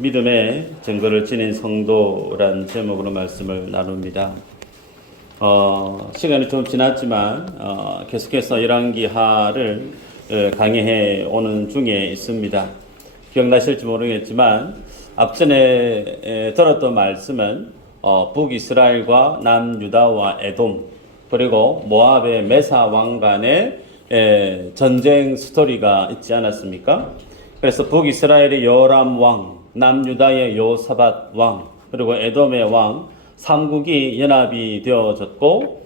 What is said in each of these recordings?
믿음의 증거를 지닌 성도란 제목으로 말씀을 나눕니다. 시간이 좀 지났지만 계속해서 열왕기하를 강의해 오는 중에 있습니다. 기억나실지 모르겠지만 앞전에 들었던 말씀은 북이스라엘과 남유다와 에돔 그리고 모압의 메사 왕 간의 전쟁 스토리가 있지 않았습니까? 그래서 북이스라엘의 여호람 왕, 남유다의 여호사밧 왕, 그리고 에돔의 왕, 삼국이 연합이 되어졌고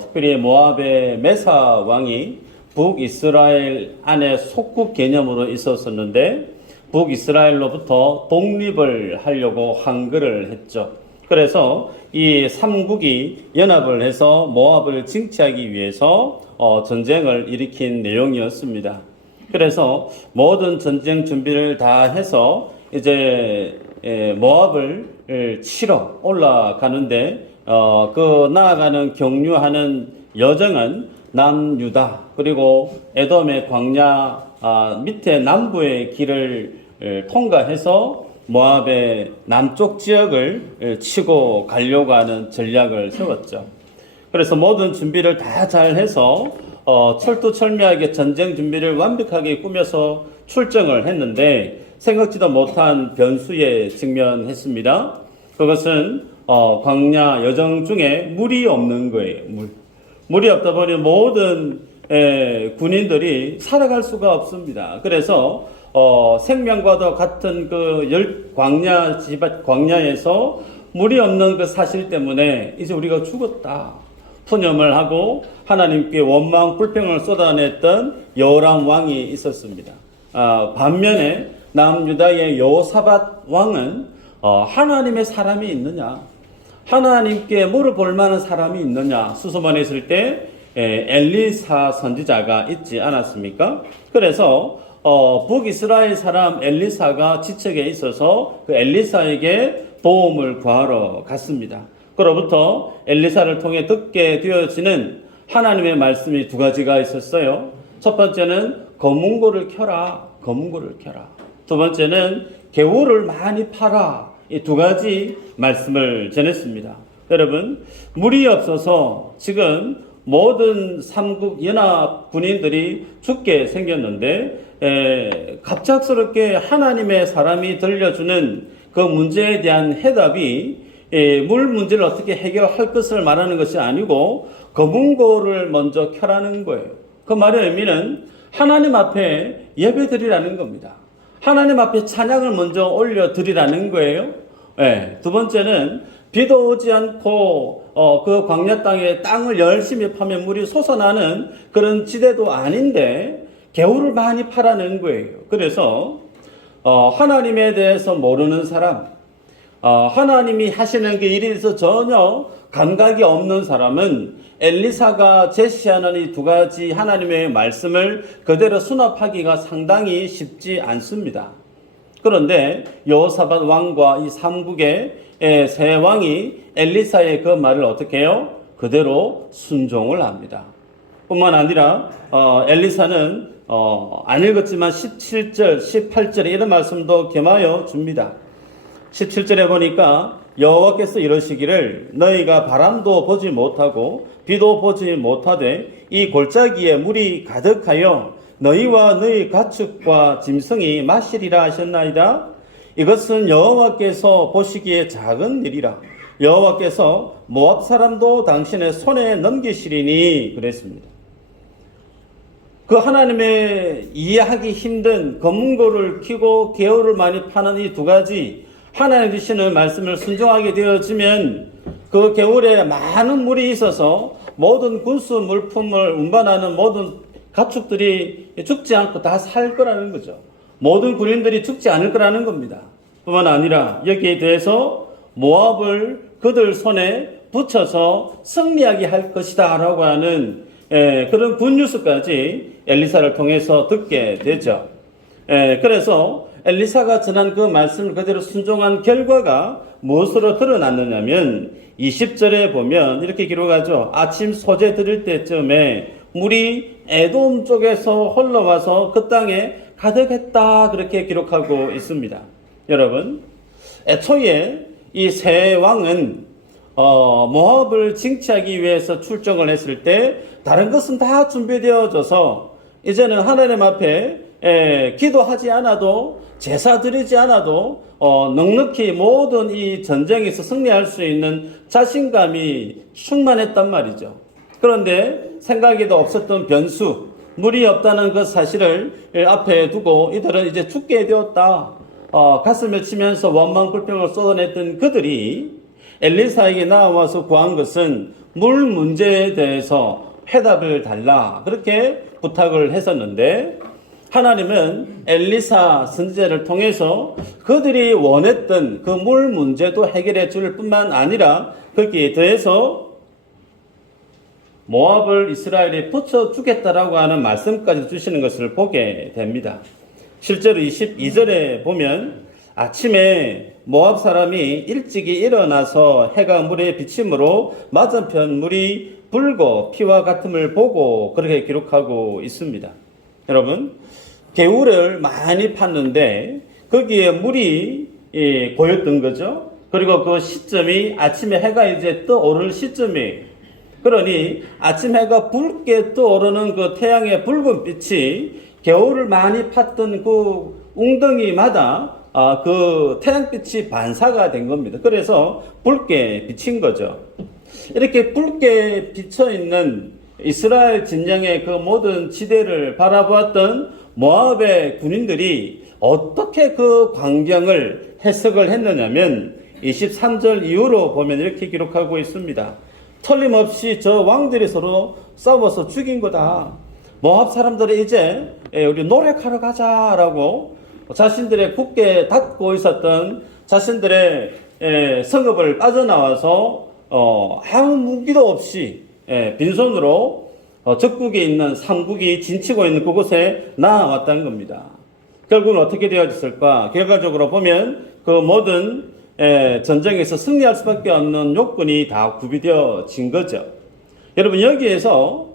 특별히 모압의 메사 왕이 북이스라엘 안에 속국 개념으로 있었었는데 북이스라엘로부터 독립을 하려고 항거를 했죠. 그래서 이 삼국이 연합을 해서 모압을 징치하기 위해서 전쟁을 일으킨 내용이었습니다. 그래서 모든 전쟁 준비를 다 해서 이제 모압을 치러 올라가는데 그 나아가는 경유하는 여정은 남유다 그리고 에돔의 광야 밑에 남부의 길을 통과해서 모압의 남쪽 지역을 치고 가려고 하는 전략을 세웠죠. 그래서 모든 준비를 다 잘해서 철두철미하게 전쟁 준비를 완벽하게 꾸며서 출정을 했는데 생각지도 못한 변수에 직면했습니다. 그것은 광야 여정 중에 물이 없는 거예요. 물이 없다 보니 모든 군인들이 살아갈 수가 없습니다. 그래서 생명과도 같은 그 광야에서 물이 없는 그 사실 때문에 이제 우리가 죽었다. 푸념을 하고 하나님께 원망 불평을 쏟아냈던 여호람 왕이 있었습니다. 반면에 남유다의 여호사밧 왕은 하나님의 사람이 있느냐, 하나님께 물어볼 만한 사람이 있느냐 수소문에 있을 때 엘리사 선지자가 있지 않았습니까? 그래서 북이스라엘 사람 엘리사가 지척에 있어서 그 엘리사에게 도움을 구하러 갔습니다. 그로부터 엘리사를 통해 듣게 되어지는 하나님의 말씀이 두 가지가 있었어요. 첫 번째는 검은고를 켜라. 두 번째는 개울을 많이 파라. 이 두 가지 말씀을 전했습니다. 여러분, 물이 없어서 지금 모든 삼국 연합 군인들이 죽게 생겼는데 갑작스럽게 하나님의 사람이 들려주는 그 문제에 대한 해답이 물 문제를 어떻게 해결할 것을 말하는 것이 아니고 검은고를 먼저 켜라는 거예요. 그 말의 의미는 하나님 앞에 예배드리라는 겁니다. 하나님 앞에 찬양을 먼저 올려드리라는 거예요. 두 번째는 비도 오지 않고 그 광야 땅에 땅을 열심히 파면 물이 솟아나는 그런 지대도 아닌데 개울을 많이 파라는 거예요. 그래서 하나님에 대해서 모르는 사람, 하나님이 하시는 그 일에 대해서 전혀 감각이 없는 사람은 엘리사가 제시하는 이 두 가지 하나님의 말씀을 그대로 수납하기가 상당히 쉽지 않습니다. 그런데 여호사밧 왕과 이 삼국의 세 왕이 엘리사의 그 말을 어떻게 해요? 그대로 순종을 합니다. 뿐만 아니라 엘리사는 안 읽었지만 17절, 18절에 이런 말씀도 겸하여 줍니다. 17절에 보니까 여호와께서 이러시기를 너희가 바람도 보지 못하고 비도 보지 못하되 이 골짜기에 물이 가득하여 너희와 너희 가축과 짐승이 마시리라 하셨나이다. 이것은 여호와께서 보시기에 작은 일이라. 여호와께서 모압 사람도 당신의 손에 넘기시리니 그랬습니다. 그 하나님의 이해하기 힘든 검은고를 켜고 개울을 많이 파는 이 두 가지 하나님 주시는 말씀을 순종하게 되어지면 그 개울에 많은 물이 있어서 모든 군수 물품을 운반하는 모든 가축들이 죽지 않고 다 살 거라는 거죠. 모든 군인들이 죽지 않을 거라는 겁니다. 뿐만 아니라 여기에 대해서 모압을 그들 손에 붙여서 승리하게 할 것이다 라고 하는 그런 굿뉴스까지 엘리사를 통해서 듣게 되죠. 그래서 엘리사가 전한 그 말씀을 그대로 순종한 결과가 무엇으로 드러났느냐면 20절에 보면 이렇게 기록하죠. 아침 소재 드릴 때쯤에 물이 에돔 쪽에서 흘러와서 그 땅에 가득했다 그렇게 기록하고 있습니다. 여러분, 애초에 이 세 왕은 모압을 징치하기 위해서 출정을 했을 때 다른 것은 다 준비되어져서 이제는 하나님 앞에 기도하지 않아도 제사 드리지 않아도 넉넉히 모든 이 전쟁에서 승리할 수 있는 자신감이 충만했단 말이죠. 그런데 생각에도 없었던 변수, 물이 없다는 그 사실을 앞에 두고 이들은 이제 죽게 되었다. 가슴을 치면서 원망 불평을 쏟아냈던 그들이 엘리사에게 나와서 구한 것은 물 문제에 대해서 해답을 달라. 그렇게 부탁을 했었는데 하나님은 엘리사 선지자를 통해서 그들이 원했던 그 물 문제도 해결해 줄 뿐만 아니라 거기에 더해서 모압을 이스라엘에 붙여주겠다라고 하는 말씀까지 주시는 것을 보게 됩니다. 실제로 22절에 보면 아침에 모압 사람이 일찍이 일어나서 해가 물에 비침으로 맞은편 물이 붉고 피와 같음을 보고 그렇게 기록하고 있습니다. 여러분, 개울을 많이 팠는데 거기에 물이 고였던 거죠. 그리고 그 시점이 아침에 해가 이제 떠오를 시점이에요. 그러니 아침 해가 붉게 떠오르는 그 태양의 붉은 빛이 겨울을 많이 팠던 그 웅덩이마다 그 태양빛이 반사가 된 겁니다. 그래서 붉게 비친 거죠. 이렇게 붉게 비쳐있는 이스라엘 진영의 그 모든 지대를 바라보았던 모압의 군인들이 어떻게 그 광경을 해석을 했느냐면 23절 이후로 보면 이렇게 기록하고 있습니다. 틀림없이 저 왕들이 서로 싸워서 죽인 거다. 모압 사람들이 이제 우리 노력하러 가자라고 자신들의 굳게 닫고 있었던 자신들의 성읍을 빠져나와서 아무 무기도 없이 빈손으로 적국에 있는 삼국이 진치고 있는 그곳에 나아왔다는 겁니다. 결국은 어떻게 되어졌을까? 결과적으로 보면 그 모든 전쟁에서 승리할 수밖에 없는 요건이 다 구비되어진 거죠. 여러분, 여기에서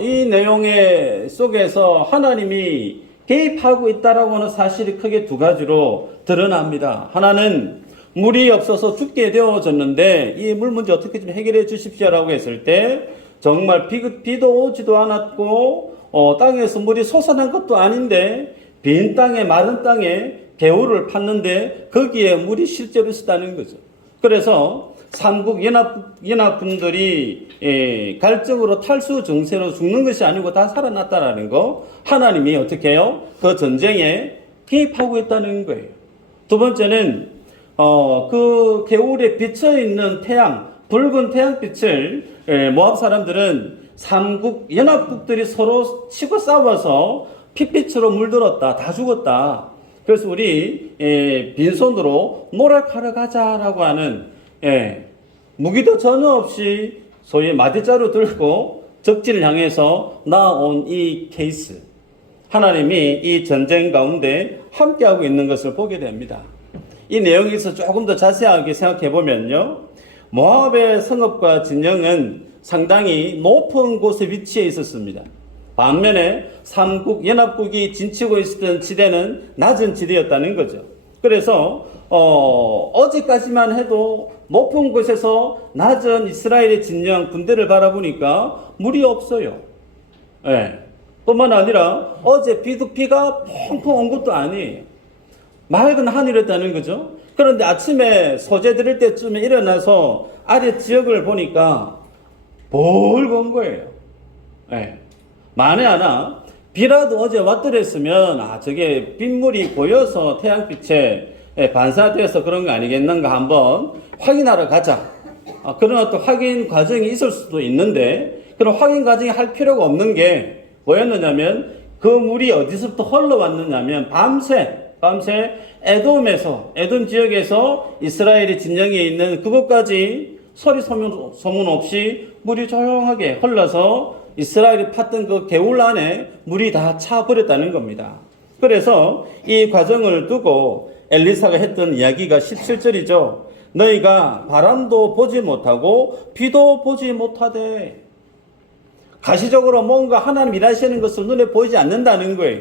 이 내용의 속에서 하나님이 개입하고 있다라고 하는 사실이 크게 두 가지로 드러납니다. 하나는 물이 없어서 죽게 되어졌는데 이 물 문제 어떻게 좀 해결해 주십시오라고 했을 때 정말 비도 오지도 않았고 땅에서 물이 솟아난 것도 아닌데 빈 땅에 마른 땅에 개울을 팠는데 거기에 물이 실제로 있었다는 거죠. 그래서 삼국 연합군들이 갈증으로 탈수 정세로 죽는 것이 아니고 다 살아났다라는 거, 하나님이 어떻게 해요? 그 전쟁에 개입하고 있다는 거예요. 두 번째는 그 개울에 비쳐 있는 태양, 붉은 태양빛을 모압 사람들은 삼국 연합국들이 서로 치고 싸워서 핏빛으로 물들었다, 다 죽었다. 그래서 우리 빈손으로 노력하러 가자라고 하는 무기도 전혀 없이 소위 마대자루 들고 적진을 향해서 나온 이 케이스, 하나님이 이 전쟁 가운데 함께하고 있는 것을 보게 됩니다. 이 내용에서 조금 더 자세하게 생각해 보면요, 모압의 성읍과 진영은 상당히 높은 곳에 위치해 있었습니다. 반면에 삼국 연합국이 진치고 있었던 지대는 낮은 지대였다는 거죠. 그래서 어제까지만 해도 높은 곳에서 낮은 이스라엘의 진영 군대를 바라보니까 물이 없어요. 뿐만 아니라 어제 비가 펑펑 온 것도 아니에요. 맑은 하늘이었다는 거죠. 그런데 아침에 소재 들을 때쯤에 일어나서 아래 지역을 보니까 붉은 거예요. 만에 하나 비라도 어제 왔더랬으면 저게 빗물이 고여서 태양빛에 반사되어서 그런 거 아니겠는가 한번 확인하러 가자. 그런 어떤 확인 과정이 있을 수도 있는데 그런 확인 과정이 할 필요가 없는 게 뭐였느냐면 그 물이 어디서부터 흘러왔느냐면 밤새 에돔 지역에서 이스라엘의 진영에 있는 그곳까지 소리 소문 없이 물이 조용하게 흘러서 이스라엘이 팠던 그 개울 안에 물이 다 차버렸다는 겁니다. 그래서 이 과정을 두고 엘리사가 했던 이야기가 17절이죠. 너희가 바람도 보지 못하고 비도 보지 못하되, 가시적으로 뭔가 하나님 일하시는 것을 눈에 보이지 않는다는 거예요.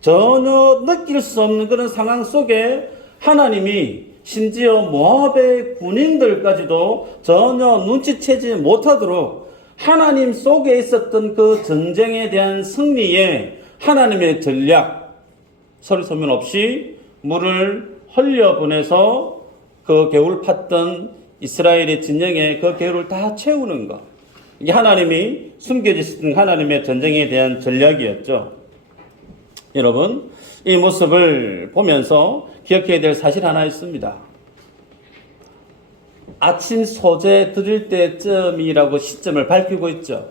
전혀 느낄 수 없는 그런 상황 속에 하나님이 심지어 모압의 군인들까지도 전혀 눈치채지 못하도록 하나님 속에 있었던 그 전쟁에 대한 승리에 하나님의 전략, 서리소문 없이 물을 흘려보내서 그 개울 팠던 이스라엘의 진영에 그 개울을 다 채우는 것. 이게 하나님이 숨겨지신 하나님의 전쟁에 대한 전략이었죠. 여러분, 이 모습을 보면서 기억해야 될 사실 하나 있습니다. 아침 소재 드릴 때쯤이라고 시점을 밝히고 있죠.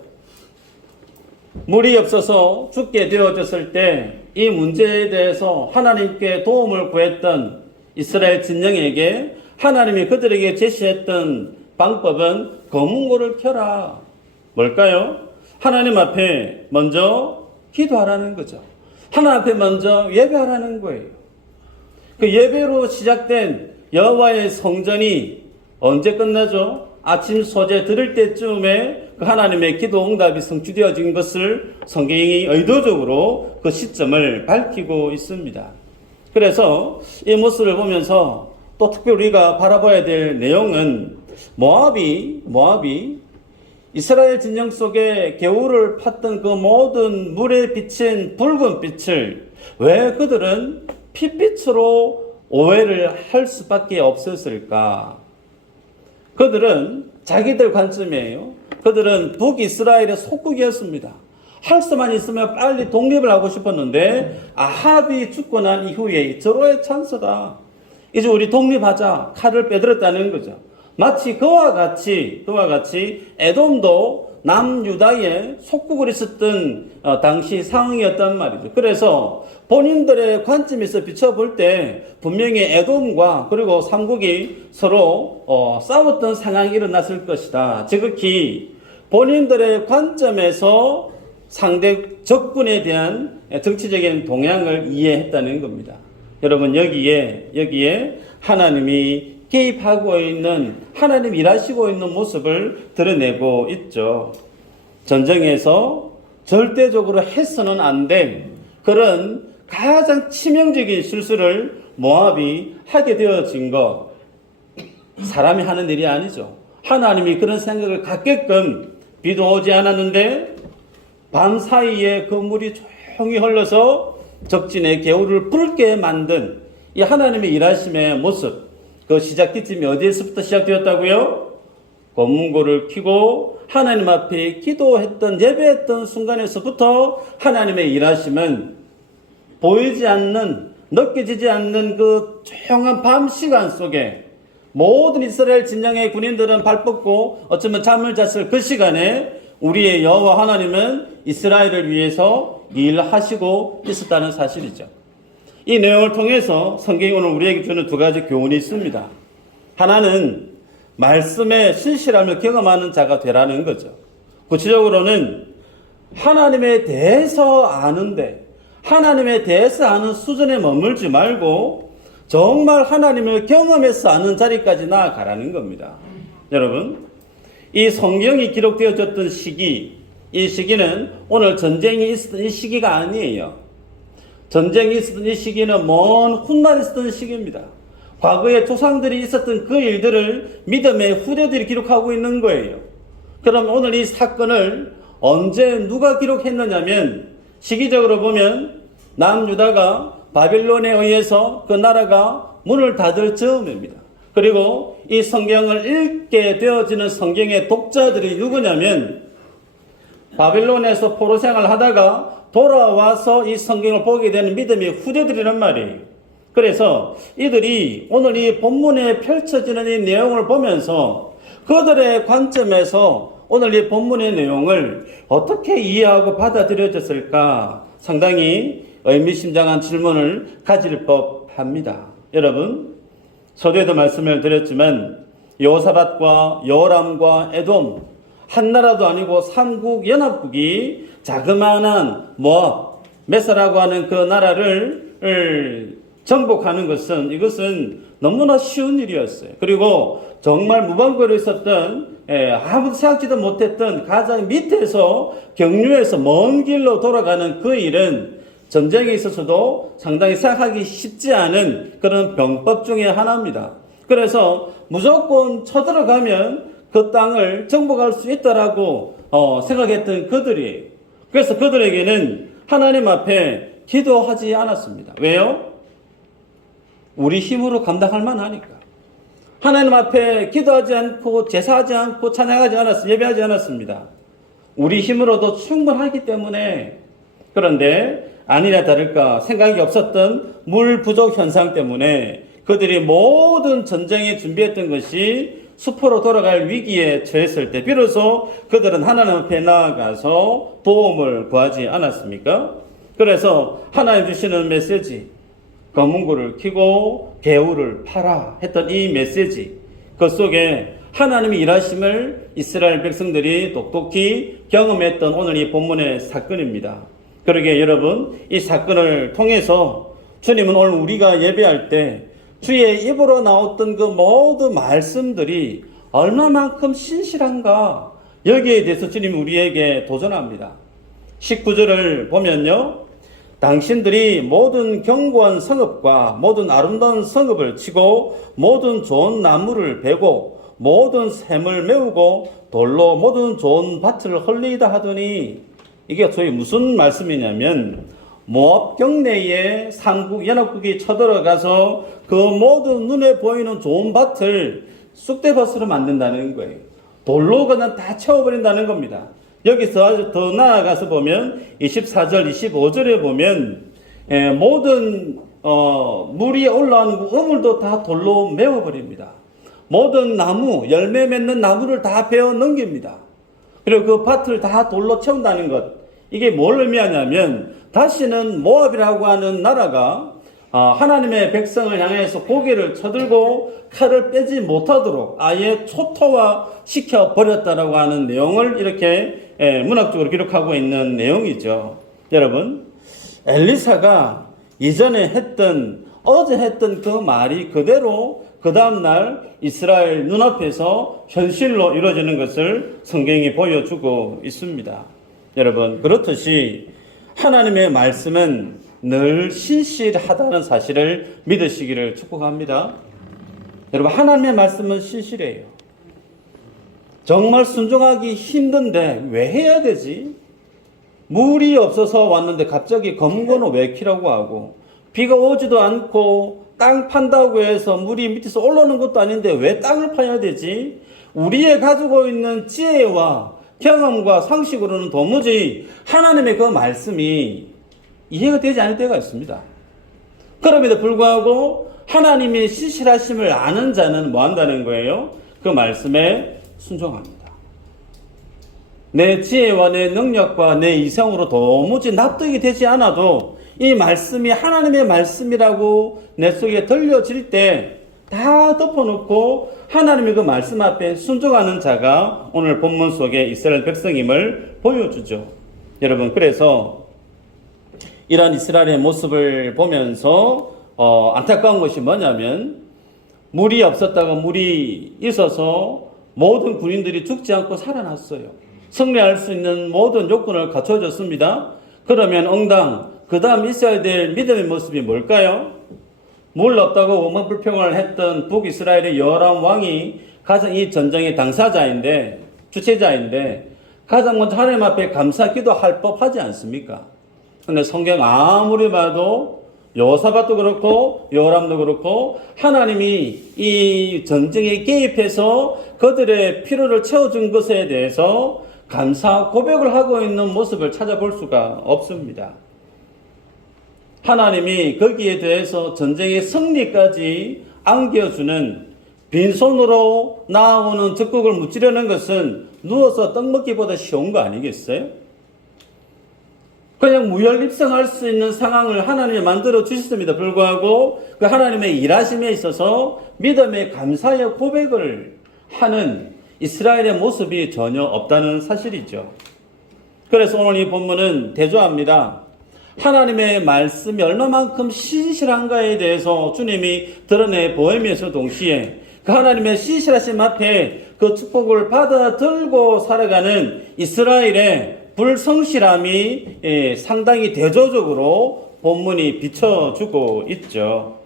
물이 없어서 죽게 되어졌을 때 이 문제에 대해서 하나님께 도움을 구했던 이스라엘 진영에게 하나님이 그들에게 제시했던 방법은 검은고를 켜라. 뭘까요? 하나님 앞에 먼저 기도하라는 거죠. 하나님 앞에 먼저 예배하라는 거예요. 그 예배로 시작된 여호와의 성전이 언제 끝나죠? 아침 소재 들을 때쯤에 그 하나님의 기도 응답이 성취되어진 것을 성경이 의도적으로 그 시점을 밝히고 있습니다. 그래서 이 모습을 보면서 또 특별히 우리가 바라봐야 될 내용은 모압이 이스라엘 진영 속에 개울을 팠던 그 모든 물에 비친 붉은 빛을 왜 그들은 핏빛으로 오해를 할 수밖에 없었을까? 그들은 자기들 관점이에요. 그들은 북이스라엘의 속국이었습니다. 할 수만 있으면 빨리 독립을 하고 싶었는데 아합이 죽고 난 이후에 절호의 찬스다. 이제 우리 독립하자. 칼을 빼들었다는 거죠. 마치 그와 같이 에돔도 남유다의 속국을 있었던 당시 상황이었단 말이죠. 그래서 본인들의 관점에서 비춰볼 때 분명히 에돔과 그리고 삼국이 서로 싸웠던 상황이 일어났을 것이다. 지극히 본인들의 관점에서 상대 적군에 대한 정치적인 동향을 이해했다는 겁니다. 여러분 여기에 하나님이 개입하고 있는 하나님 일하시고 있는 모습을 드러내고 있죠. 전쟁에서 절대적으로 해서는 안 될 그런 가장 치명적인 실수를 모압이 하게 되어진 것. 사람이 하는 일이 아니죠. 하나님이 그런 생각을 갖게끔 비도 오지 않았는데 밤 사이에 그 물이 조용히 흘러서 적진의 개울을 붉게 만든 이 하나님의 일하심의 모습. 그 시작 기점이 어디에서부터 시작되었다고요? 검문고를 켜고 하나님 앞에 기도했던 예배했던 순간에서부터 하나님의 일하심은 보이지 않는 느껴지지 않는 그 조용한 밤 시간 속에 모든 이스라엘 진영의 군인들은 발 뻗고 어쩌면 잠을 잤을 그 시간에 우리의 여호와 하나님은 이스라엘을 위해서 일하시고 있었다는 사실이죠. 이 내용을 통해서 성경이 오늘 우리에게 주는 두 가지 교훈이 있습니다. 하나는 말씀의 신실함을 경험하는 자가 되라는 거죠. 구체적으로는 하나님에 대해서 아는데 하나님에 대해서 아는 수준에 머물지 말고 정말 하나님을 경험해서 아는 자리까지 나아가라는 겁니다. 여러분, 이 성경이 기록되어졌던 시기, 이 시기는 오늘 전쟁이 있었던 이 시기가 아니에요. 전쟁이 있었던 이 시기는 먼 훗날 있었던 시기입니다. 과거에 조상들이 있었던 그 일들을 믿음의 후대들이 기록하고 있는 거예요. 그럼 오늘 이 사건을 언제 누가 기록했느냐면 시기적으로 보면 남유다가 바빌론에 의해서 그 나라가 문을 닫을 즈음입니다. 그리고 이 성경을 읽게 되어지는 성경의 독자들이 누구냐면 바빌론에서 포로 생활을 하다가 돌아와서 이 성경을 보게 되는 믿음의 후대들이란 말이에요. 그래서 이들이 오늘 이 본문에 펼쳐지는 이 내용을 보면서 그들의 관점에서 오늘 이 본문의 내용을 어떻게 이해하고 받아들여졌을까 상당히 의미심장한 질문을 가질 법합니다. 여러분, 서두에도 말씀을 드렸지만 여호사밧과 여호람과 에돔 한 나라도 아니고 삼국 연합국이 자그마한 모압 메사라고 하는 그 나라를 정복하는 것은 이것은 너무나 쉬운 일이었어요. 그리고 정말 무방비로 있었던 아무도 생각지도 못했던 가장 밑에서 경유해서 먼 길로 돌아가는 그 일은 전쟁에 있어서도 상당히 생각하기 쉽지 않은 그런 병법 중에 하나입니다. 그래서 무조건 쳐들어가면 그 땅을 정복할 수 있다라고 생각했던 그들이, 그래서 그들에게는 하나님 앞에 기도하지 않았습니다. 왜요? 우리 힘으로 감당할 만하니까. 하나님 앞에 기도하지 않고 제사하지 않고 찬양하지 않았습니다. 예배하지 않았습니다. 우리 힘으로도 충분하기 때문에. 그런데 아니나 다를까 생각이 없었던 물 부족 현상 때문에 그들이 모든 전쟁에 준비했던 것이 수포로 돌아갈 위기에 처했을 때 비로소 그들은 하나님 앞에 나아가서 도움을 구하지 않았습니까? 그래서 하나님 주시는 메시지, 검은고를 켜고 개울을 파라 했던 이 메시지, 그 속에 하나님이 일하심을 이스라엘 백성들이 똑똑히 경험했던 오늘 이 본문의 사건입니다. 그러게 여러분, 이 사건을 통해서 주님은 오늘 우리가 예배할 때 주의 입으로 나왔던 그 모든 말씀들이 얼마만큼 신실한가, 여기에 대해서 주님이 우리에게 도전합니다. 19절을 보면요, 당신들이 모든 견고한 성읍과 모든 아름다운 성읍을 치고 모든 좋은 나무를 베고 모든 샘을 메우고 돌로 모든 좋은 밭을 헐리이다 하더니, 이게 소위 무슨 말씀이냐면 모압 경내에 삼국 연합국이 쳐들어가서 그 모든 눈에 보이는 좋은 밭을 쑥대밭으로 만든다는 거예요. 돌로 그냥 다 채워버린다는 겁니다. 여기서 아주 더 나아가서 보면 24절, 25절에 보면 모든 물이 올라오는 우물도 다 돌로 메워버립니다. 모든 나무, 열매 맺는 나무를 다 베어 넘깁니다. 그리고 그 밭을 다 돌로 채운다는 것. 이게 뭘 의미하냐면 다시는 모압이라고 하는 나라가 하나님의 백성을 향해서 고개를 쳐들고 칼을 빼지 못하도록 아예 초토화 시켜버렸다라고 하는 내용을 이렇게 문학적으로 기록하고 있는 내용이죠. 여러분, 엘리사가 이전에 어제 했던 그 말이 그대로 그 다음날 이스라엘 눈앞에서 현실로 이루어지는 것을 성경이 보여주고 있습니다. 여러분, 그렇듯이 하나님의 말씀은 늘 신실하다는 사실을 믿으시기를 축복합니다. 여러분, 하나님의 말씀은 신실해요. 정말 순종하기 힘든데 왜 해야 되지? 물이 없어서 왔는데 갑자기 검은고는 왜 키라고 하고, 비가 오지도 않고 땅 판다고 해서 물이 밑에서 올라오는 것도 아닌데 왜 땅을 파야 되지? 우리의 가지고 있는 지혜와 경험과 상식으로는 도무지 하나님의 그 말씀이 이해가 되지 않을 때가 있습니다. 그럼에도 불구하고 하나님의 신실하심을 아는 자는 뭐 한다는 거예요? 그 말씀에 순종합니다. 내 지혜와 내 능력과 내 이성으로 도무지 납득이 되지 않아도 이 말씀이 하나님의 말씀이라고 내 속에 들려질 때 다 덮어놓고 하나님의 그 말씀 앞에 순종하는 자가 오늘 본문 속에 이스라엘 백성임을 보여주죠. 여러분, 그래서 이러한 이스라엘의 모습을 보면서 안타까운 것이 뭐냐면 물이 없었다가 물이 있어서 모든 군인들이 죽지 않고 살아났어요. 승리할 수 있는 모든 요건을 갖춰줬습니다. 그러면 응당 그 다음 있어야 될 믿음의 모습이 뭘까요? 물 없다고 원망불평을 했던 북이스라엘의 여호람 왕이 가장 이 전쟁의 당사자인데, 주체자인데 가장 먼저 하나님 앞에 감사 기도할 법하지 않습니까? 근데 성경 아무리 봐도 여호사밧도 그렇고 여호람도 그렇고 하나님이 이 전쟁에 개입해서 그들의 필요를 채워준 것에 대해서 감사 고백을 하고 있는 모습을 찾아볼 수가 없습니다. 하나님이 거기에 대해서 전쟁의 승리까지 안겨주는, 빈손으로 나오는 적국을 무찌르는 것은 누워서 떡 먹기보다 쉬운 거 아니겠어요? 그냥 무혈입성할 수 있는 상황을 하나님이 만들어 주셨음에도 불구하고 그 하나님의 일하심에 있어서 믿음의 감사의 고백을 하는 이스라엘의 모습이 전혀 없다는 사실이죠. 그래서 오늘 이 본문은 대조합니다. 하나님의 말씀이 얼마만큼 신실한가에 대해서 주님이 드러내 보이면서 동시에 그 하나님의 신실하심 앞에 그 축복을 받아들고 살아가는 이스라엘의 불성실함이 상당히 대조적으로 본문이 비춰주고 있죠.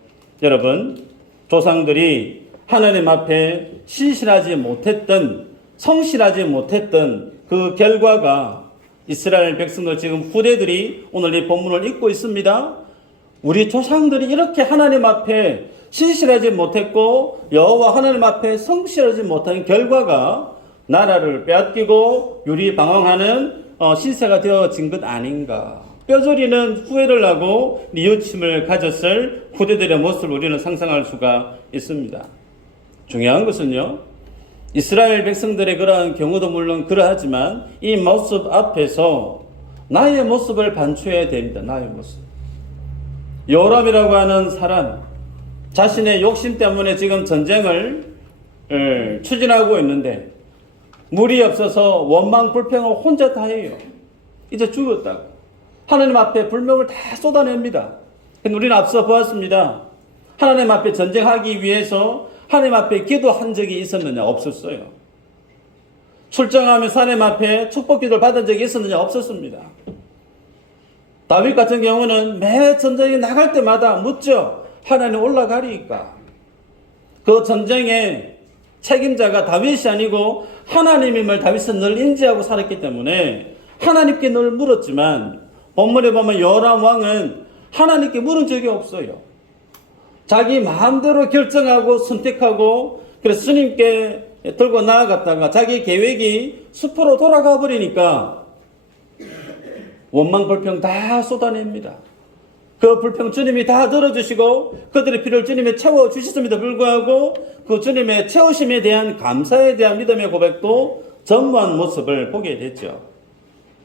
여러분, 조상들이 하나님 앞에 신실하지 못했던, 성실하지 못했던 그 결과가 이스라엘 백성들, 지금 후대들이 오늘 이 본문을 읽고 있습니다. 우리 조상들이 이렇게 하나님 앞에 신실하지 못했고 여호와 하나님 앞에 성실하지 못한 결과가 나라를 빼앗기고 유리방황하는 신세가 되어진 것 아닌가. 뼈저리는 후회를 하고 뉘우침을 가졌을 후대들의 모습을 우리는 상상할 수가 있습니다. 중요한 것은요, 이스라엘 백성들의 그러한 경우도 물론 그러하지만 이 모습 앞에서 나의 모습을 반추해야 됩니다. 나의 모습. 요람이라고 하는 사람, 자신의 욕심 때문에 지금 전쟁을 추진하고 있는데 물이 없어서 원망 불평을 혼자 다 해요. 이제 죽었다고. 하나님 앞에 불명을 다 쏟아냅니다. 근데 우리는 앞서 보았습니다. 하나님 앞에 전쟁하기 위해서 하나님 앞에 기도한 적이 있었느냐? 없었어요. 출정하면서 하나님 앞에 축복 기도를 받은 적이 있었느냐? 없었습니다. 다윗 같은 경우는 매 전쟁에 나갈 때마다 묻죠. 하나님 올라가리까? 그 전쟁의 책임자가 다윗이 아니고 하나님임을 다윗은 늘 인지하고 살았기 때문에 하나님께 늘 물었지만, 본문에 보면 요람 왕은 하나님께 물은 적이 없어요. 자기 마음대로 결정하고 선택하고, 그래서 주님께 들고 나아갔다가 자기 계획이 숲으로 돌아가 버리니까 원망 불평 다 쏟아냅니다. 그 불평 주님이 다 들어주시고 그들의 필요를 주님이 채워주셨음에도 불구하고 그 주님의 채우심에 대한 감사에 대한 믿음의 고백도 전무한 모습을 보게 됐죠.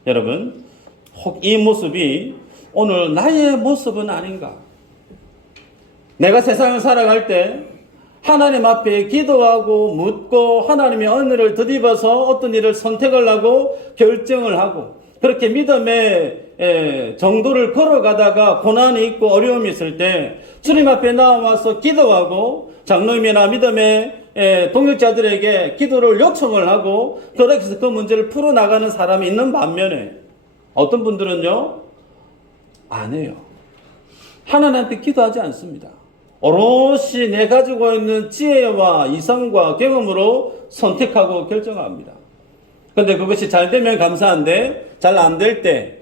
여러분, 혹 이 모습이 오늘 나의 모습은 아닌가? 내가 세상을 살아갈 때 하나님 앞에 기도하고 묻고 하나님의 은혜를 덧입어서 어떤 일을 선택을 하고 결정을 하고 그렇게 믿음의 정도를 걸어가다가 고난이 있고 어려움이 있을 때 주님 앞에 나와서 기도하고 장로님이나 믿음의 동역자들에게 기도를 요청을 하고 그렇게 해서 그 문제를 풀어나가는 사람이 있는 반면에 어떤 분들은요, 안 해요. 하나님한테 기도하지 않습니다. 오롯이 내 가지고 있는 지혜와 이성과 경험으로 선택하고 결정합니다. 그런데 그것이 잘 되면 감사한데 잘 안 될 때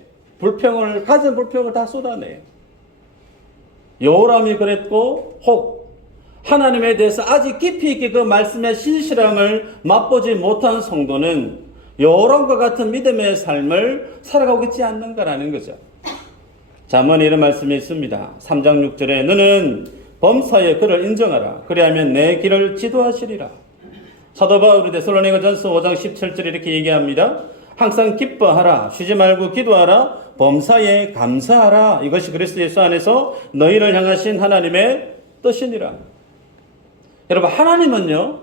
가진 불평을 다 쏟아내요. 요람이 그랬고, 혹 하나님에 대해서 아직 깊이 있게 그 말씀의 신실함을 맛보지 못한 성도는 요람과 같은 믿음의 삶을 살아가고 있지 않는가라는 거죠. 잠언에 이런 말씀이 있습니다. 3장 6절에 너는 범사에 그를 인정하라. 그리하면 내 길을 지도하시리라. 사도 바울이 데살로니가전서 5장 17절에 이렇게 얘기합니다. 항상 기뻐하라. 쉬지 말고 기도하라. 범사에 감사하라. 이것이 그리스도 예수 안에서 너희를 향하신 하나님의 뜻이니라. 여러분, 하나님은요,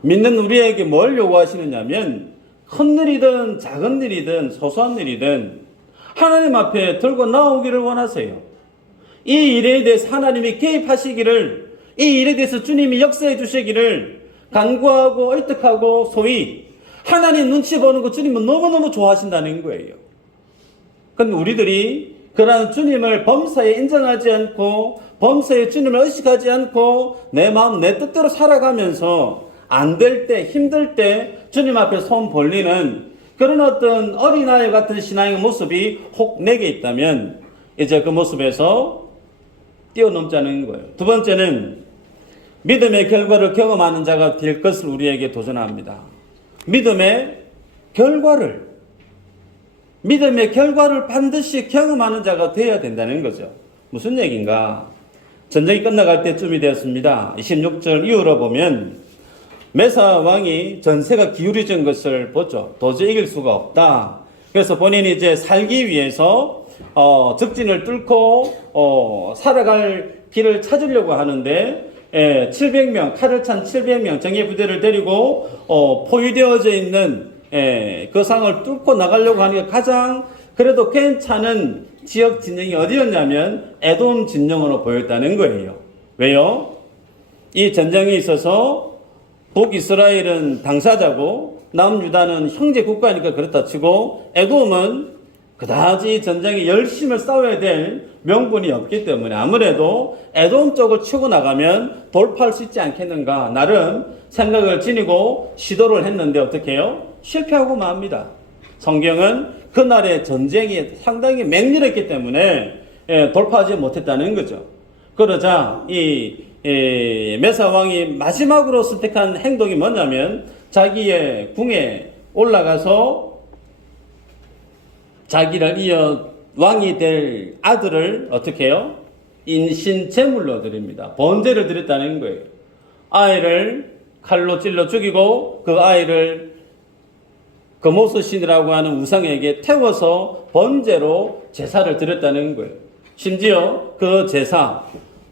믿는 우리에게 뭘 요구하시느냐면 큰 일이든 작은 일이든 소소한 일이든 하나님 앞에 들고 나오기를 원하세요. 이 일에 대해서 하나님이 개입하시기를, 이 일에 대해서 주님이 역사해 주시기를 간구하고 얼떡하고 소위 하나님 눈치 보는 거 주님은 너무너무 좋아하신다는 거예요. 그런데 우리들이 그러한 주님을 범사에 인정하지 않고 범사에 주님을 의식하지 않고 내 마음 내 뜻대로 살아가면서 안 될 때, 힘들 때 주님 앞에 손 벌리는 그런 어떤 어린아이 같은 신앙의 모습이 혹 내게 있다면 이제 그 모습에서 뛰어넘자는 거예요. 두 번째는 믿음의 결과를 경험하는 자가 될 것을 우리에게 도전합니다. 믿음의 결과를 반드시 경험하는 자가 되어야 된다는 거죠. 무슨 얘기인가? 전쟁이 끝나갈 때쯤이 되었습니다. 26절 이후로 보면 메사 왕이 전세가 기울어진 것을 보죠. 도저히 이길 수가 없다. 그래서 본인이 이제 살기 위해서 적진을 뚫고 살아갈 길을 찾으려고 하는데 700명, 칼을 찬 700명 정예 부대를 데리고 포위되어져 있는 그 상을 뚫고 나가려고 하는 게 가장 그래도 괜찮은 지역 진영이 어디였냐면 에돔 진영으로 보였다는 거예요. 왜요? 이 전쟁에 있어서 북이스라엘은 당사자고 남유다는 형제 국가니까 그렇다 치고 에돔은 그다지 전쟁에 열심을 싸워야 될 명분이 없기 때문에 아무래도 에돔 쪽을 치고 나가면 돌파할 수 있지 않겠는가 나름 생각을 지니고 시도를 했는데 어떻게 해요? 실패하고 맙니다. 성경은 그날의 전쟁이 상당히 맹렬했기 때문에 돌파하지 못했다는 거죠. 그러자 이 메사 왕이 마지막으로 선택한 행동이 뭐냐면 자기의 궁에 올라가서 자기를 이어 왕이 될 아들을 어떻게 해요? 인신 제물로 드립니다. 번제를 드렸다는 거예요. 아이를 칼로 찔러 죽이고 그 아이를 금오스 신이라고 하는 우상에게 태워서 번제로 제사를 드렸다는 거예요. 심지어 그 제사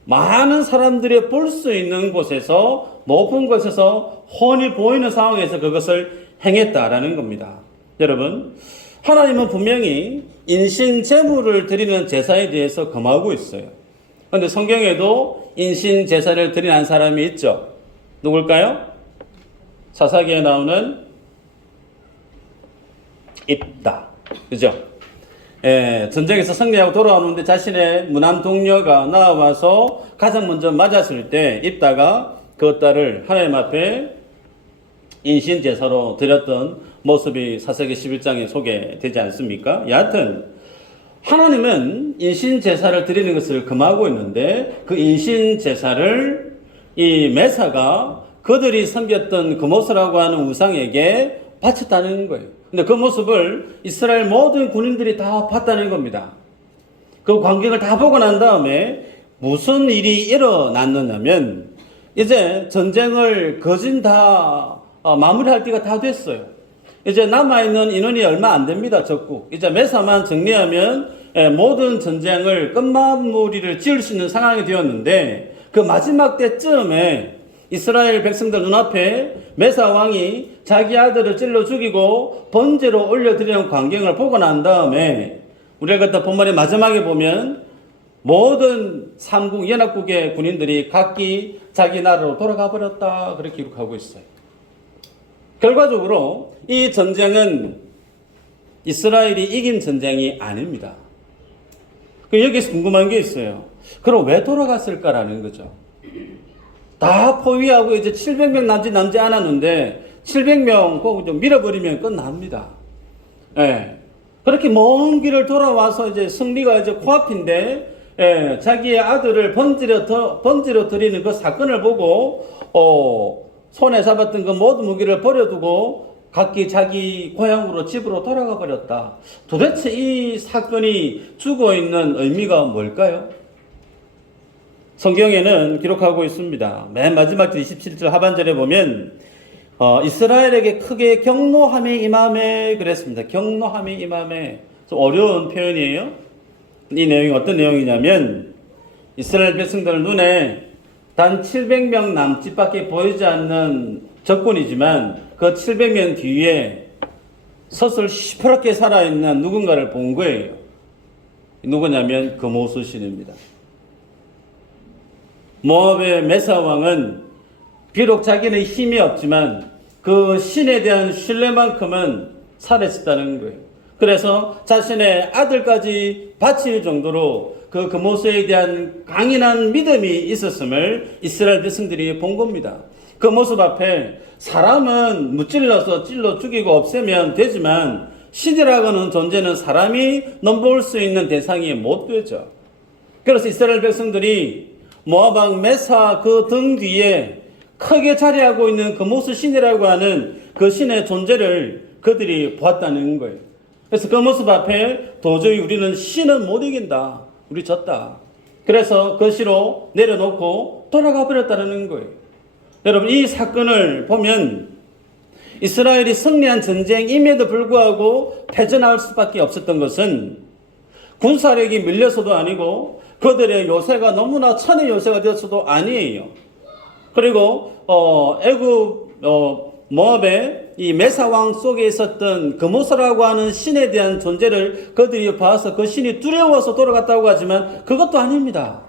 많은 사람들이 볼 수 있는 곳에서 높은 곳에서 훤히 보이는 상황에서 그것을 행했다라는 겁니다. 여러분, 하나님은 분명히 인신 제물을 드리는 제사에 대해서 금하고 있어요. 그런데 성경에도 인신 제사를 드리는 한 사람이 있죠. 누굴까요? 사사기에 나오는 입다. 그죠? 전쟁에서 승리하고 돌아오는데 자신의 무난 동료가 나와서 가장 먼저 맞았을 때 입다가 그 딸을 하나님 앞에 인신 제사로 드렸던 모습이 사사기 11장에 소개되지 않습니까? 여하튼 하나님은 인신 제사를 드리는 것을 금하고 있는데 그 인신 제사를 이 메사가 그들이 섬겼던 금오스라고 하는 우상에게 바쳤다는 거예요. 근데 그 모습을 이스라엘 모든 군인들이 다 봤다는 겁니다. 그 광경을 다 보고 난 다음에 무슨 일이 일어났느냐면 이제 전쟁을 거진 다 마무리할 때가 다 됐어요. 이제 남아있는 인원이 얼마 안 됩니다. 적국. 이제 메사만 정리하면 모든 전쟁을 끝마무리를 지을 수 있는 상황이 되었는데 그 마지막 때쯤에 이스라엘 백성들 눈앞에 메사 왕이 자기 아들을 찔러 죽이고 번제로 올려드리는 광경을 보고 난 다음에 우리가 그때 본문의 마지막에 보면 모든 삼국 연합국의 군인들이 각기 자기 나라로 돌아가 버렸다 그렇게 기록하고 있어요. 결과적으로 이 전쟁은 이스라엘이 이긴 전쟁이 아닙니다. 여기서 궁금한 게 있어요. 그럼 왜 돌아갔을까라는 거죠. 다 포위하고 이제 700명 남지 않았는데 700명 꼭 좀 밀어버리면 끝납니다. 예. 그렇게 먼 길을 돌아와서 이제 승리가 이제 코앞인데 자기의 아들을 번지로 드리는 그 사건을 보고 손에 잡았던 그 모든 무기를 버려두고 각기 자기 고향으로 집으로 돌아가 버렸다. 도대체 이 사건이 주고 있는 의미가 뭘까요? 성경에는 기록하고 있습니다. 맨 마지막 절 27절 하반절에 보면 이스라엘에게 크게 경노함이 임함에 그랬습니다. 경노함이 임함에. 좀 어려운 표현이에요. 이 내용이 어떤 내용이냐면 이스라엘 백성들 눈에 단 700명 남짓밖에 보이지 않는 적군이지만 그 700명 뒤에 섯을 시퍼렇게 살아있는 누군가를 본 거예요. 누구냐면 금오스 신입니다. 모압의 메사 왕은 비록 자기는 힘이 없지만 그 신에 대한 신뢰만큼은 살아있었다는 거예요. 그래서 자신의 아들까지 바칠 정도로 그 금오스에 대한 강인한 믿음이 있었음을 이스라엘 백성들이 본 겁니다. 그 모습 앞에 사람은 무찔러서 찔러 죽이고 없애면 되지만 신이라고는 존재는 사람이 넘볼 수 있는 대상이 못 되죠. 그래서 이스라엘 백성들이 모압 왕 메사 그 등 뒤에 크게 자리하고 있는 금오스 신이라고 하는 그 신의 존재를 그들이 보았다는 거예요. 그래서 그 모습 앞에 도저히 우리는 신은 못 이긴다. 우리 졌다. 그래서 그 시로 내려놓고 돌아가 버렸다는 거예요. 여러분, 이 사건을 보면 이스라엘이 승리한 전쟁임에도 불구하고 패전할 수밖에 없었던 것은 군사력이 밀려서도 아니고 그들의 요새가 너무나 천의 요새가 되어서도 아니에요. 그리고 애굽 모압의 이 메사왕 속에 있었던 금오스라고 하는 신에 대한 존재를 그들이 봐서 그 신이 두려워서 돌아갔다고 하지만 그것도 아닙니다.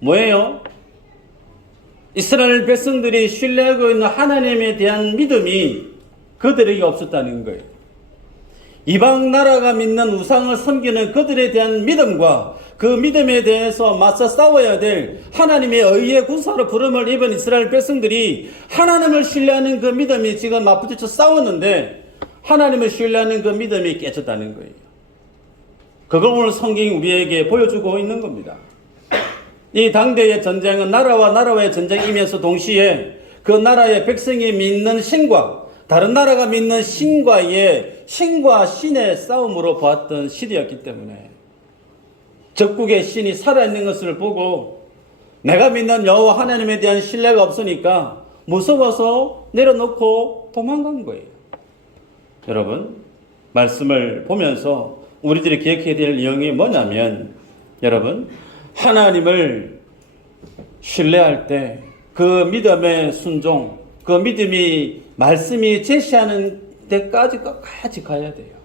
뭐예요? 이스라엘 백성들이 신뢰하고 있는 하나님에 대한 믿음이 그들에게 없었다는 거예요. 이방 나라가 믿는 우상을 섬기는 그들에 대한 믿음과 그 믿음에 대해서 맞서 싸워야 될 하나님의 의의 군사로 부름을 입은 이스라엘 백성들이 하나님을 신뢰하는 그 믿음이 지금 맞부딪혀 싸웠는데 하나님을 신뢰하는 그 믿음이 깨졌다는 거예요. 그걸 오늘 성경이 우리에게 보여주고 있는 겁니다. 이 당대의 전쟁은 나라와 나라의 전쟁이면서 동시에 그 나라의 백성이 믿는 신과 다른 나라가 믿는 신과의 신과 신의 싸움으로 보았던 시대였기 때문에 적국의 신이 살아있는 것을 보고 내가 믿는 여호와 하나님에 대한 신뢰가 없으니까 무서워서 내려놓고 도망간 거예요. 여러분, 말씀을 보면서 우리들이 기억해야 될 내용이 뭐냐면, 여러분, 하나님을 신뢰할 때 그 믿음의 순종, 그 믿음이 말씀이 제시하는 데까지 끝까지 가야 돼요.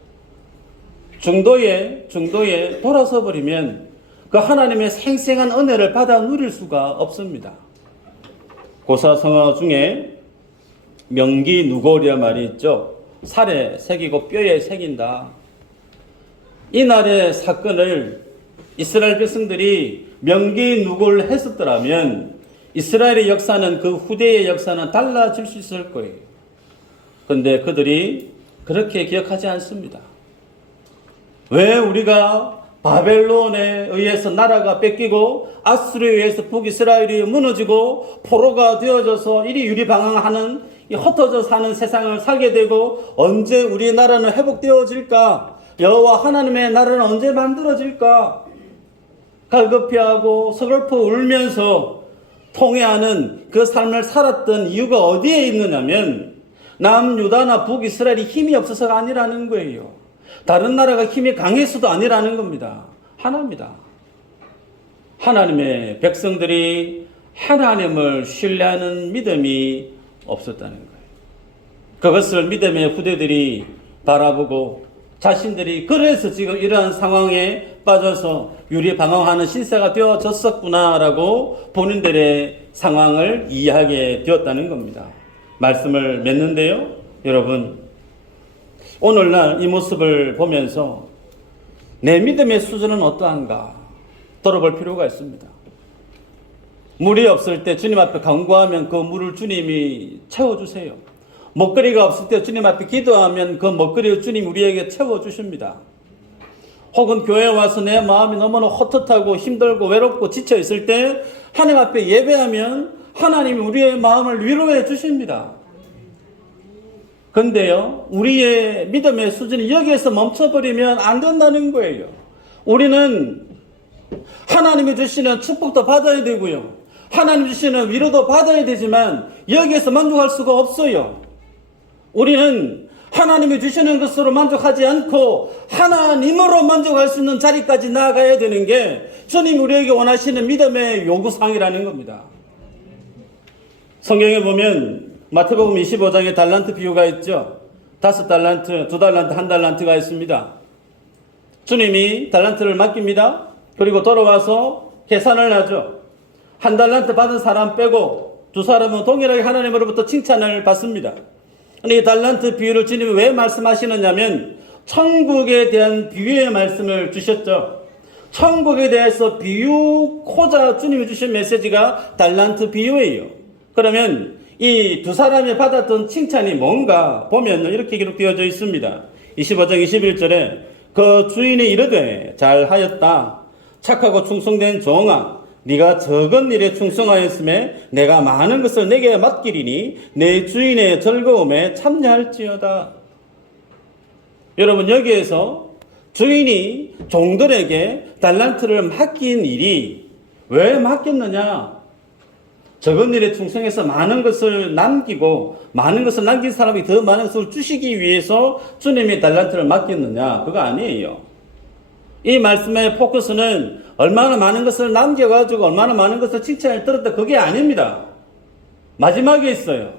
중도에 돌아서 버리면 그 하나님의 생생한 은혜를 받아 누릴 수가 없습니다. 고사성어 중에 명기누골이란 말이 있죠. 살에 새기고 뼈에 새긴다. 이날의 사건을 이스라엘 백성들이 명기누골 했었더라면 이스라엘의 역사는 그 후대의 역사는 달라질 수 있을 거예요. 그런데 그들이 그렇게 기억하지 않습니다. 왜 우리가 바벨론에 의해서 나라가 뺏기고 아수르에 의해서 북이스라엘이 무너지고 포로가 되어져서 이리 유리방황하는 이 흩어져 사는 세상을 살게 되고 언제 우리 나라는 회복되어질까? 여호와 하나님의 나라는 언제 만들어질까? 갈급해하고 서글퍼 울면서 통회하는 그 삶을 살았던 이유가 어디에 있느냐면 남유다나 북이스라엘이 힘이 없어서가 아니라는 거예요. 다른 나라가 힘이 강해서도 아니라는 겁니다. 하나입니다. 하나님의 백성들이 하나님을 신뢰하는 믿음이 없었다는 거예요. 그것을 믿음의 후대들이 바라보고 자신들이 그래서 지금 이러한 상황에 빠져서 유리방황하는 신세가 되어졌었구나라고 본인들의 상황을 이해하게 되었다는 겁니다. 말씀을 맺는데요. 여러분, 오늘날 이 모습을 보면서 내 믿음의 수준은 어떠한가 돌아볼 필요가 있습니다. 물이 없을 때 주님 앞에 간구하면 그 물을 주님이 채워주세요. 먹거리가 없을 때 주님 앞에 기도하면 그 먹거리를 주님 우리에게 채워주십니다. 혹은 교회에 와서 내 마음이 너무나 헛헛하고 힘들고 외롭고 지쳐 있을 때 하나님 앞에 예배하면 하나님이 우리의 마음을 위로해 주십니다. 근데요, 우리의 믿음의 수준이 여기에서 멈춰버리면 안 된다는 거예요. 우리는 하나님이 주시는 축복도 받아야 되고요. 하나님 주시는 위로도 받아야 되지만 여기에서 만족할 수가 없어요. 우리는 하나님이 주시는 것으로 만족하지 않고 하나님으로 만족할 수 있는 자리까지 나아가야 되는 게 주님 우리에게 원하시는 믿음의 요구사항이라는 겁니다. 성경에 보면 마태복음 25장에 달란트 비유가 있죠. 5달란트, 2달란트, 1달란트가 있습니다. 주님이 달란트를 맡깁니다. 그리고 돌아와서 계산을 하죠. 1달란트 받은 사람 빼고 2사람은 동일하게 하나님으로부터 칭찬을 받습니다. 이 달란트 비유를 주님이 왜 말씀하시느냐면 천국에 대한 비유의 말씀을 주셨죠. 천국에 대해서 비유코자 주님이 주신 메시지가 달란트 비유예요. 그러면 이 2사람이 받았던 칭찬이 뭔가 보면 이렇게 기록되어져 있습니다. 25장 21절에 그 주인이 이르되 잘하였다. 착하고 충성된 종아, 네가 적은 일에 충성하였음에 내가 많은 것을 내게 맡기리니 내 주인의 즐거움에 참여할지어다. 여러분, 여기에서 주인이 종들에게 달란트를 맡긴 일이 왜 맡겼느냐? 적은 일에 충성해서 많은 것을 남기고 많은 것을 남긴 사람이 더 많은 것을 주시기 위해서 주님이 달란트를 맡겼느냐? 그거 아니에요. 이 말씀의 포커스는 얼마나 많은 것을 남겨가지고 얼마나 많은 것을 칭찬을 들었다, 그게 아닙니다. 마지막에 있어요.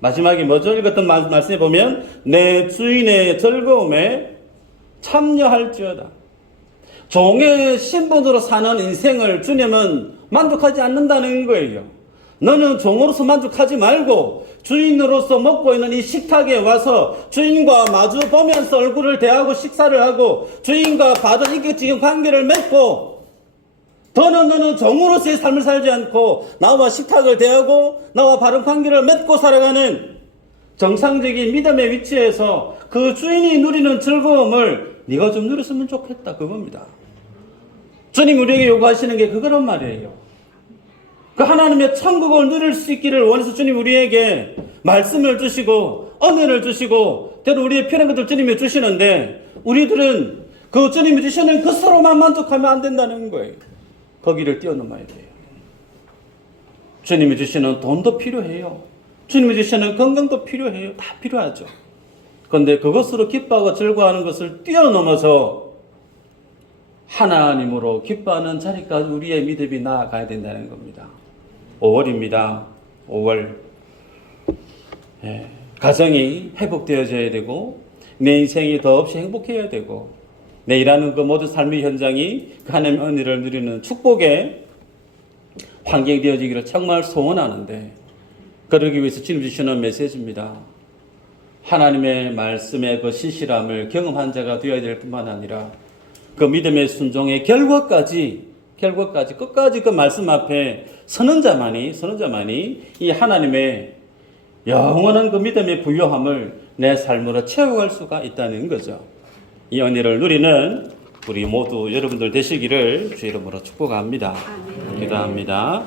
마지막에 뭐죠? 읽었던 말씀에 보면 내 주인의 즐거움에 참여할지어다. 종의 신분으로 사는 인생을 주님은 만족하지 않는다는 거예요. 너는 종으로서 만족하지 말고 주인으로서 먹고 있는 이 식탁에 와서 주인과 마주 보면서 얼굴을 대하고 식사를 하고 주인과 바른 인격적인 관계를 맺고 더는 너는 종으로서의 삶을 살지 않고 나와 식탁을 대하고 나와 바른 관계를 맺고 살아가는 정상적인 믿음의 위치에서 그 주인이 누리는 즐거움을 네가 좀 누렸으면 좋겠다 그겁니다. 주님 우리에게 요구하시는 게 그거란 말이에요. 그 하나님의 천국을 누릴 수 있기를 원해서 주님 우리에게 말씀을 주시고 은혜를 주시고 때로 우리의 필요한 것들 주님이 주시는데 우리들은 그 주님이 주시는 것으로만 만족하면 안 된다는 거예요. 거기를 뛰어넘어야 돼요. 주님이 주시는 돈도 필요해요. 주님이 주시는 건강도 필요해요. 다 필요하죠. 그런데 그것으로 기뻐하고 즐거워하는 것을 뛰어넘어서 하나님으로 기뻐하는 자리까지 우리의 믿음이 나아가야 된다는 겁니다. 5월입니다. 5월. 가정이 회복되어져야 되고 내 인생이 더없이 행복해야 되고 내 일하는 그 모든 삶의 현장이 그 하나님의 은혜를 누리는 축복의 환경이 되어지기를 정말 소원하는데 그러기 위해서 주님 주시는 메시지입니다. 하나님의 말씀의 그 신실함을 경험한 자가 되어야 될 뿐만 아니라 그 믿음의 순종의 결과까지 끝까지 그 말씀 앞에 서는 자만이 이 하나님의 영원한 그 믿음의 부요함을 내 삶으로 채워갈 수가 있다는 거죠. 이 은혜를 누리는 우리 모두 여러분들 되시기를 주 이름으로 축복합니다. 기도합니다.